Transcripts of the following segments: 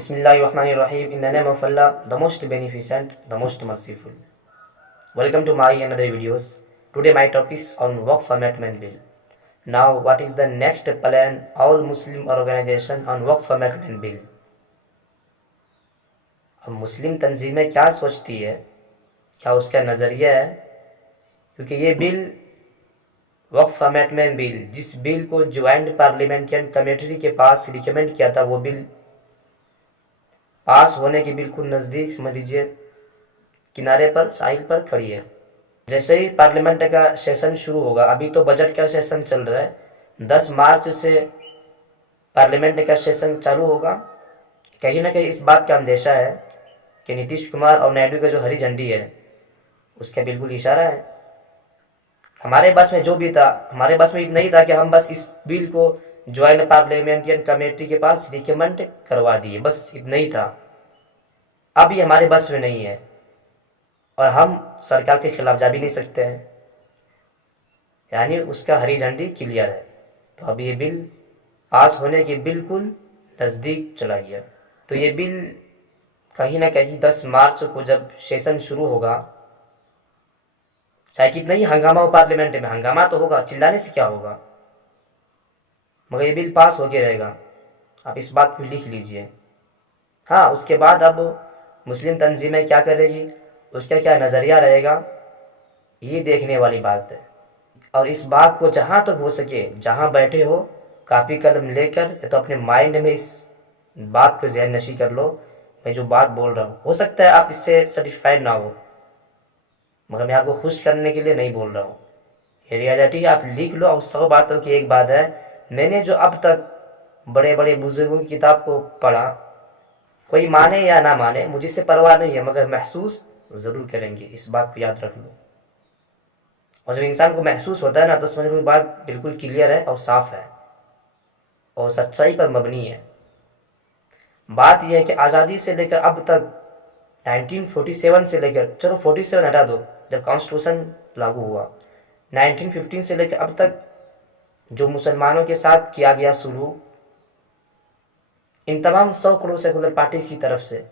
Bismillahirrahmanirrahim. In the name of Allah, the most beneficent, the most merciful. Welcome to my another videos. Today my topic is on Waqf Amendment Bill. Now, what is the next plan? All Muslim organization on Waqf Amendment Bill. अब मुस्लिम तंजीमें क्या सोचती है, क्या उसका नज़रिया है, क्योंकि ये बिल वक्फ अमेंडमेंट बिल, जिस बिल को ज्वाइंट पार्लियामेंट्रियन कमेटी के पास रिकमेंड किया था, वो बिल पास होने के बिल्कुल नज़दीक, समझ लीजिए किनारे पर, साहिल पर खड़ी है। जैसे ही पार्लियामेंट का सेशन शुरू होगा, अभी तो बजट का सेशन चल रहा है, 10 मार्च से पार्लियामेंट का सेशन चालू होगा। कहीं ना कहीं इस बात का अंदेशा है कि नीतीश कुमार और नायडू का जो हरी झंडी है, उसका बिल्कुल इशारा है। हमारे बस में जो भी था, हमारे बस में इतना ही था कि हम बस इस बिल को ज्वाइंट पार्लियामेंट्रियन कमेटी के पास रिकमेंड करवा दिए, बस इतना ही था। अब ये हमारे बस में नहीं है और हम सरकार के खिलाफ जा भी नहीं सकते हैं, यानी उसका हरी झंडी क्लियर है। तो अब ये बिल पास होने के बिल्कुल नज़दीक चला गया। तो ये बिल कहीं ना कहीं 10 मार्च को जब सेशन शुरू होगा, चाहे कितना ही हंगामा हो पार्लियामेंट में, हंगामा तो होगा, चिल्लाने से क्या होगा, मगर ये बिल पास होके रहेगा। आप इस बात को लिख लीजिए। हाँ, उसके बाद अब मुस्लिम तंजीमें क्या करेगी, उसका क्या नज़रिया रहेगा, ये देखने वाली बात है। और इस बात को जहाँ तक हो सके, जहाँ बैठे हो, कापी कलम लेकर तो अपने माइंड में इस बात को ज़हन नशी कर लो। मैं जो बात बोल रहा हूँ, हो सकता है आप इससे सेटिस्फाइड ना हो, मगर मैं आपको खुश करने के लिए नहीं बोल रहा हूँ, ये रियलिटी आप लिख लो। और 100 बातों की एक बात है, मैंने जो अब तक बड़े बड़े बुजुर्गों की किताब को पढ़ा, कोई माने या ना माने, मुझे इससे परवाह नहीं है, मगर महसूस ज़रूर करेंगे, इस बात को याद रख लो। और जब इंसान को महसूस होता है ना, तो समझ लो बात बिल्कुल क्लियर है और साफ है और सच्चाई पर मबनी है। बात यह है कि आज़ादी से लेकर अब तक 1947 से लेकर, चलो 47 हटा दो, जब कॉन्स्टिट्यूशन लागू हुआ, 1915 से लेकर अब तक जो मुसलमानों के साथ किया गया सुलूक, इन तमाम 100 करोड़ सेकुलर पार्टीज की तरफ से,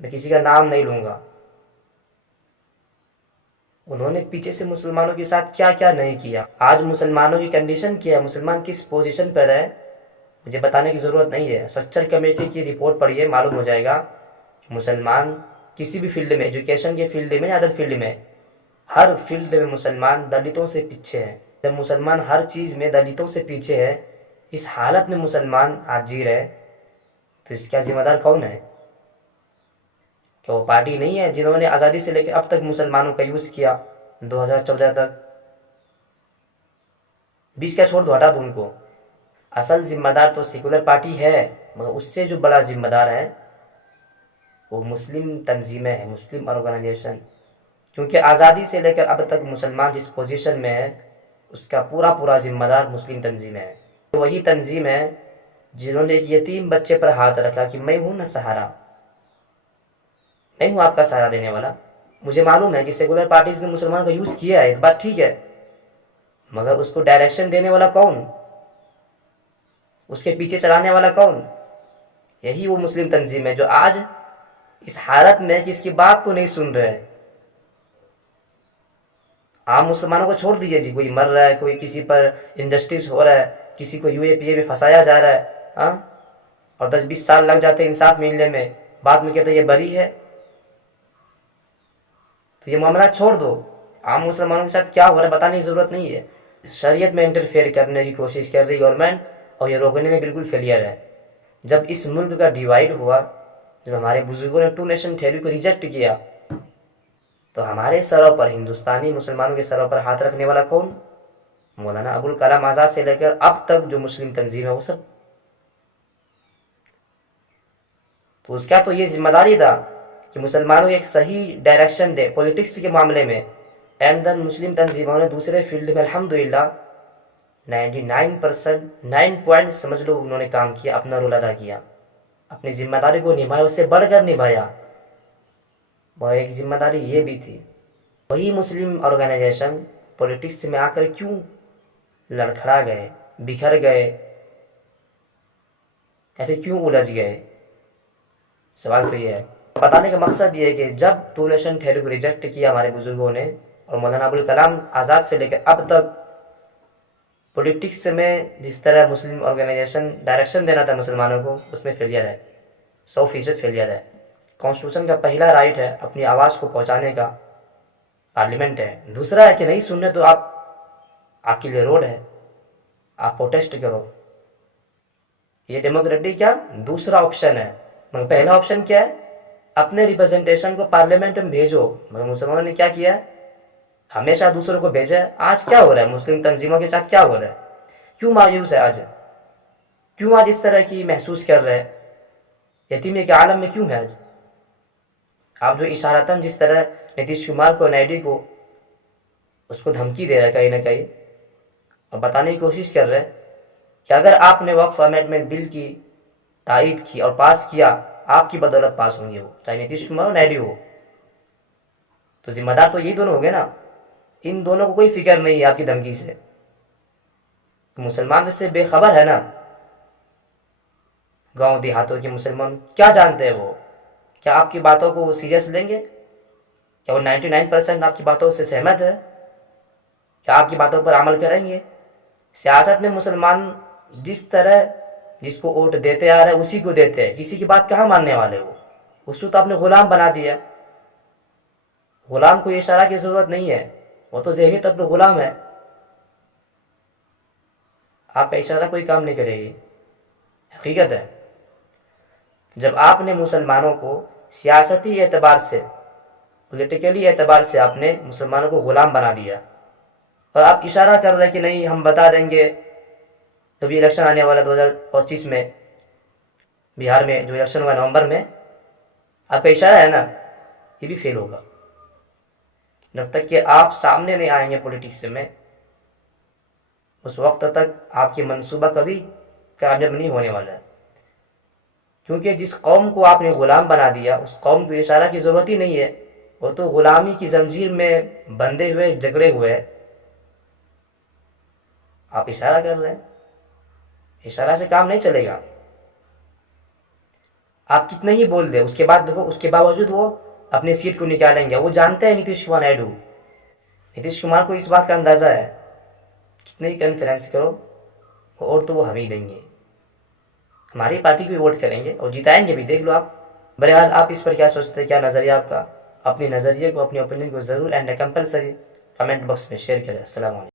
मैं किसी का नाम नहीं लूँगा, उन्होंने पीछे से मुसलमानों के साथ क्या क्या नहीं किया। आज मुसलमानों की कंडीशन क्या है, मुसलमान किस पोजीशन पर है, मुझे बताने की ज़रूरत नहीं है। स्ट्रक्चर कमेटी की रिपोर्ट पढ़िए, मालूम हो जाएगा कि मुसलमान किसी भी फील्ड में, एजुकेशन के फील्ड में या अदर फील्ड में, हर फील्ड में मुसलमान दलितों से पीछे है। जब मुसलमान हर चीज़ में दलितों से पीछे है, इस हालत में मुसलमान आज जी रहे, तो इसका जिम्मेदार कौन है? क्या वो पार्टी नहीं है जिन्होंने आज़ादी से लेकर अब तक मुसलमानों का यूज़ किया 2014 तक? बीच का छोड़ दो, हटा दो उनको। असल जिम्मेदार तो सेकुलर पार्टी है, मगर उससे जो बड़ा जिम्मेदार है वो मुस्लिम तंजीमें हैं, मुस्लिम ऑर्गेनाइजेशन। क्योंकि आज़ादी से लेकर अब तक मुसलमान जिस पोजीशन में है, उसका पूरा पूरा जिम्मेदार मुस्लिम तंजीमें है। तो वही तंजीम है जिन्होंने एक यतीम बच्चे पर हाथ रखा कि मैं हूँ ना सहारा, नहीं हूँ आपका सहारा देने वाला। मुझे मालूम है कि सेकुलर पार्टीज ने मुसलमानों का यूज़ किया है, बात ठीक है, मगर उसको डायरेक्शन देने वाला कौन, उसके पीछे चलाने वाला कौन? यही वो मुस्लिम तंजीम है जो आज इस हालत में कि इसकी बात को नहीं सुन रहे। आम मुसलमानों को छोड़ दीजिए जी, कोई मर रहा है, कोई किसी पर इंजस्टिस हो रहा है, किसी को यूएपीए में फंसाया जा रहा है, हाँ, और 10-20 साल लग जाते हैं इंसाफ मिलने में, बाद में कहते हैं ये बरी है। तो ये मामला छोड़ दो, आम मुसलमानों के साथ क्या हो रहा है बताने की ज़रूरत नहीं है। शरीयत में इंटरफेयर करने की कोशिश कर रही गवर्नमेंट, और ये रोकने में बिल्कुल फेलियर है। जब इस मुल्क का डिवाइड हुआ, जब हमारे बुजुर्गों ने 2 नेशन थ्योरी को रिजेक्ट किया, तो हमारे सरों पर, हिंदुस्तानी मुसलमानों के सरों पर हाथ रखने वाला कौन? मौलाना अबुल कलाम आज़ाद से लेकर अब तक जो मुस्लिम तंजीम है वो सब। तो उसका तो ये जिम्मेदारी था कि मुसलमानों को एक सही डायरेक्शन दे पॉलिटिक्स के मामले में। एंड देन मुस्लिम तंजीमों ने दूसरे फील्ड में अल्हम्दुलिल्लाह 99% 9 पॉइंट समझ लो उन्होंने काम किया, अपना रोल अदा किया, अपनी जिम्मेदारी को निभाया, उससे बढ़कर निभाया। वह एक जिम्मेदारी ये भी थी। वही मुस्लिम ऑर्गेनाइजेशन पॉलिटिक्स में आकर क्यों लड़खड़ा गए, बिखर गए, या फिर क्यों उलझ गए? سوال تو یہ ہے. بتانے کا مقصد یہ ہے کہ جب 2 نیشن تھیوری کو ریجیکٹ کیا ہمارے بزرگوں نے اور مولانا ابوالکلام آزاد سے لے کر اب تک پولیٹکس میں جس طرح مسلم آرگنائزیشن ڈائریکشن دینا تھا مسلمانوں کو، اس میں فیلئر ہے، 100% فیلئر ہے. کانسٹیٹیوشن کا پہلا رائٹ ہے اپنی آواز کو پہنچانے کا، پارلیمنٹ ہے. دوسرا ہے کہ نہیں سننے تو آپ کے لیے روڈ ہے، آپ پروٹیسٹ کرو. یہ ڈیموکریٹک کیا دوسرا آپشن ہے. مگر پہلا آپشن کیا ہے؟ اپنے ریپرزنٹیشن کو پارلیمنٹ میں بھیجو. مگر مسلمانوں نے کیا کیا ہے؟ ہمیشہ دوسروں کو بھیجا ہے. آج کیا ہو رہا ہے مسلم تنظیموں کے ساتھ؟ کیا ہو رہا ہے؟ کیوں مایوس ہے آج؟ کیوں آج اس طرح کی محسوس کر رہے ہیں؟ یتیمی کے عالم میں کیوں ہے آج؟ آپ جو اشارتاً جس طرح نتیش کمار کو، نائیڈو کو، اس کو دھمکی دے رہے کہیں نہ کہیں اور بتانے کی کوشش کر رہے کہ اگر آپ نے وقف امینڈمنٹ بل کی تائید کی اور پاس کیا، آپ کی بدولت پاس ہوں گے، وہ چاہے نتیش کمار ہو نائیڈو ہو. تو ذمہ دار تو یہی دونوں ہو گئے نا. ان دونوں کو کوئی فکر نہیں ہے آپ کی دھمکی سے. مسلمان اس سے بے خبر ہے نا. گاؤں دیہاتوں کے مسلمان کیا جانتے ہیں؟ وہ کیا آپ کی باتوں کو وہ سیریس لیں گے؟ کیا وہ 99% آپ کی باتوں سے سہمت ہے؟ کیا آپ کی باتوں پر عمل کریں گے؟ سیاست میں مسلمان جس طرح جس کو ووٹ دیتے آ رہے ہیں اسی کو دیتے ہیں. کسی کی بات کہاں ماننے والے وہ؟ اس کو تو آپ نے غلام بنا دیا. غلام کو اشارہ کی ضرورت نہیں ہے، وہ تو ذہنی طور پر غلام ہے. آپ کا اشارہ کوئی کام نہیں کرے گی. حقیقت ہے جب آپ نے مسلمانوں کو سیاستی اعتبار سے، پولیٹیکلی اعتبار سے آپ نے مسلمانوں کو غلام بنا دیا اور آپ اشارہ کر رہے کہ نہیں ہم بتا دیں گے جب الیکشن آنے والا 2025 میں بہار میں جو الیکشن ہوا نومبر میں، آپ کا اشارہ ہے نا، یہ بھی فیل ہوگا. جب تک کہ آپ سامنے نہیں آئیں گے پولیٹکس میں، اس وقت تک آپ کی منصوبہ کبھی کامیاب نہیں ہونے والا ہے. کیونکہ جس قوم کو آپ نے غلام بنا دیا اس قوم کو اشارہ کی ضرورت ہی نہیں ہے. وہ تو غلامی کی زنجیر میں بندھے ہوئے، جکڑے ہوئے. آپ اشارہ کر رہے ہیں، اشارہ سے کام نہیں چلے گا. آپ کتنے ہی بول دیں، اس کے بعد دیکھو اس کے باوجود وہ اپنی سیٹ کو نکالیں گے. وہ جانتے ہیں نتیش کمار نائیڈو، نتیش کمار کو اس بات کا اندازہ ہے. کتنے ہی کانفرنس کرو اور تو وہ ہم ہی دیں گے، ہماری پارٹی کو بھی ووٹ کریں گے اور جتائیں گے بھی. دیکھ لو آپ. بہرحال آپ اس پر کیا سوچتے ہیں؟ کیا نظریہ آپ کا؟ اپنے نظریے کو، اپنی اوپینین کو ضرور اینڈ کمپلسری کمنٹ باکس میں شیئر کریں. السلام علیکم.